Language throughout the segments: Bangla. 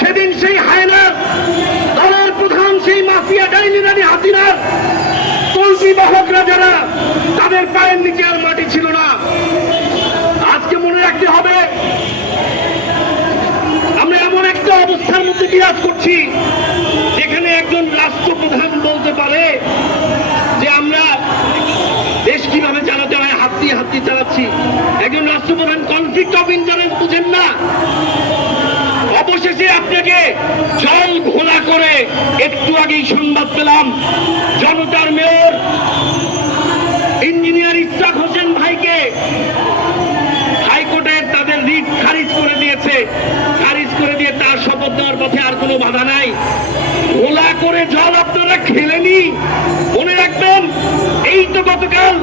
সেদিন সেই হায়নার দলের প্রধান সেই মাফিয়া ডাইনি রানী হাসিনার তল্পি বাহকরা যারা, তাদের পায়ের নিচে আর মাটি ছিল না। আজকে মনে রাখতে হবে, আমরা এমন একটা অবস্থার মধ্যে বিরাজ করছি যেখানে একজন রাষ্ট্রপ্রধান বলতে পারে যে আমরা দেশ কিভাবে চালাতে হয় হাত দিয়ে চালাচ্ছি। একজন রাষ্ট্রপ্রধান কনফ্লিক্ট অফ ইন্টারেস্ট বুঝেন না। অবশেষে আপনাকে জল ঘোলা করে একটু আগেই সংবাদ পেলাম, জনতার মেয়র ইঞ্জিনিয়ার ইশরাক হোসেন ভাইকে হাইকোর্টে তাদের রিট খারিজ করে দিয়েছে। খারিজ করে দিয়ে তার শপথ দেওয়ার পথে আর কোনো বাধা নাই। ঘোলা করে জল আপনারা খেলেনি। মনে রাখবেন, এই তো গতকাল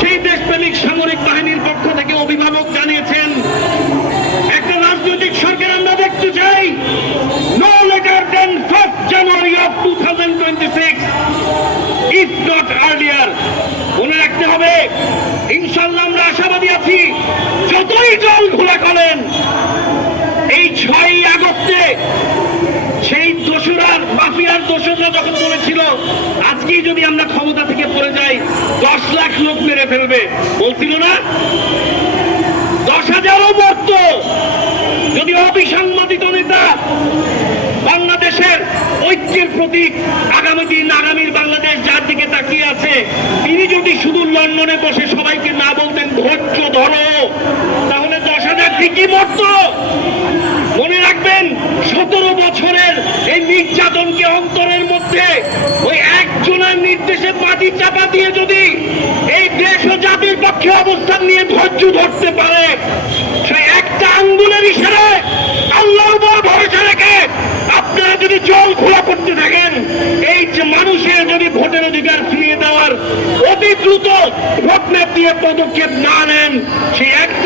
সেই দেশপ্রেমিক সামরিক বাহিনীর পক্ষ থেকে অভিভাবক জানিয়েছেন একটা রাজনৈতিক সরকার আমরা দেখতে চাই, no later than 1 January of 2026 if not earlier. মনে রাখতে হবে, ইনশাল্লাহ আমরা আশাবাদী আছি, যতই জল ঘোলা করেন এই 6ই আগস্টে সেই দোসরার মাফিয়ার দোসররা যখন বলেছিল আজকেই যদি আমরা ক্ষমতা থেকে পড়ে যাই 10 লাখ লোক মেরে ফেলবে, বলছিল না? 10,000ও মরত যদি অবিসংবাদিত নেতা, বাংলাদেশের ঐক্যের প্রতীক, আগামী দিন আগামীর বাংলাদেশ যার দিকে তাকিয়ে আছে, তিনি যদি শুধু লন্ডনে বসে সবাইকে না বলতেন ধৈর্য ধরো, তাহলে 10,000 ঠিকই মরত। মনে রাখবেন, 17 বছরের এই নির্যাতনকে অন্তরের মধ্যে ওই একজনের নির্দেশে মাটি চাপা দিয়ে যদি এই দেশ ও জাতির পক্ষে অবস্থান নিয়ে ধৈর্য ধরতে পারে, সেই একটা আঙ্গুলের ইশারায় আল্লাহর উপর ভরসা রেখে আপনারা যদি জল ঘোলা করতে থাকেন, এই যে মানুষের যদি ভোটের অধিকার ফিরিয়ে দেওয়ার অতি দ্রুত ভোট ম্যাপ দিয়ে পদক্ষেপ না নেন, সেই একটা